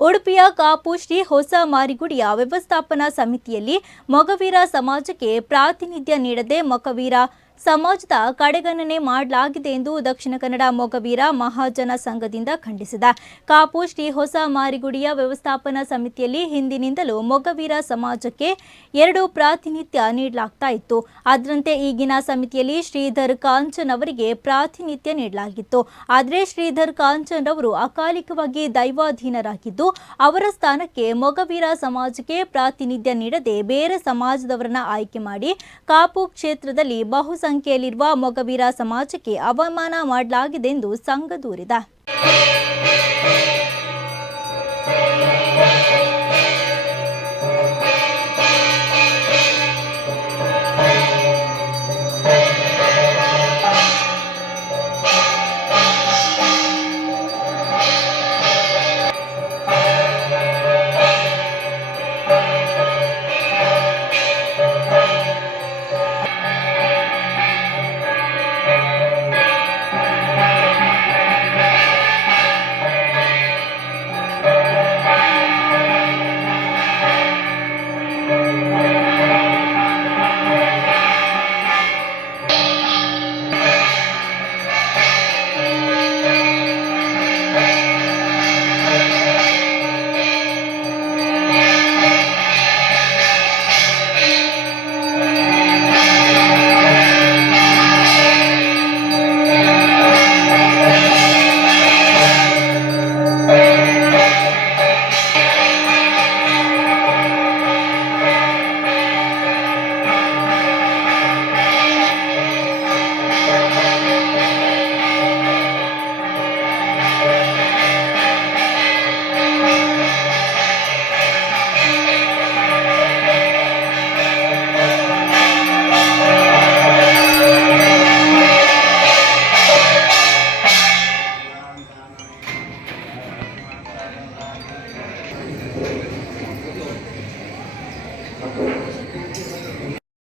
ಉಡುಪಿಯ ಕಾಪು ಶ್ರೀ ಹೊಸ ಮಾರಿಗುಡಿಯ ವ್ಯವಸ್ಥಾಪನಾ ಸಮಿತಿಯಲ್ಲಿ ಮೊಗವೀರ ಸಮಾಜಕ್ಕೆ ಪ್ರಾತಿನಿಧ್ಯ ನೀಡದೆ ಮೊಗವೀರ ಸಮಾಜದ ಕಡೆಗಣನೆ ಮಾಡಲಾಗಿದೆ ಎಂದು ದಕ್ಷಿಣ ಕನ್ನಡ ಮೊಗವೀರ ಮಹಾಜನ ಸಂಘದಿಂದ ಖಂಡಿಸಿದೆ. ಕಾಪು ಶ್ರೀ ಹೊಸ ಮಾರಿಗುಡಿಯ ವ್ಯವಸ್ಥಾಪನಾ ಸಮಿತಿಯಲ್ಲಿ ಹಿಂದಿನಿಂದಲೂ ಮೊಗವೀರ ಸಮಾಜಕ್ಕೆ 2 ಪ್ರಾತಿನಿಧ್ಯ ನೀಡಲಾಗ್ತಾ ಇತ್ತು. ಅದರಂತೆ ಈಗಿನ ಸಮಿತಿಯಲ್ಲಿ ಶ್ರೀಧರ್ ಕಾಂಚನ್ ಅವರಿಗೆ ಪ್ರಾತಿನಿಧ್ಯ ನೀಡಲಾಗಿತ್ತು. ಆದರೆ ಶ್ರೀಧರ್ ಕಾಂಚನ್ ಅವರು ಅಕಾಲಿಕವಾಗಿ ದೈವಾಧೀನರಾಗಿದ್ದು ಅವರ ಸ್ಥಾನಕ್ಕೆ ಮೊಗವೀರ ಸಮಾಜಕ್ಕೆ ಪ್ರಾತಿನಿಧ್ಯ ನೀಡದೆ ಬೇರೆ ಸಮಾಜದವರನ್ನ ಆಯ್ಕೆ ಮಾಡಿ ಕಾಪು ಕ್ಷೇತ್ರದಲ್ಲಿ ಬಹುಸಂಖ್ಯೆಯಲ್ಲಿರುವ ಮೊಗವೀರ ಸಮಾಜಕ್ಕೆ ಅವಮಾನ ಮಾಡಲಾಗಿದೆ ಎಂದು ಸಂಘ ದೂರಿದೆ.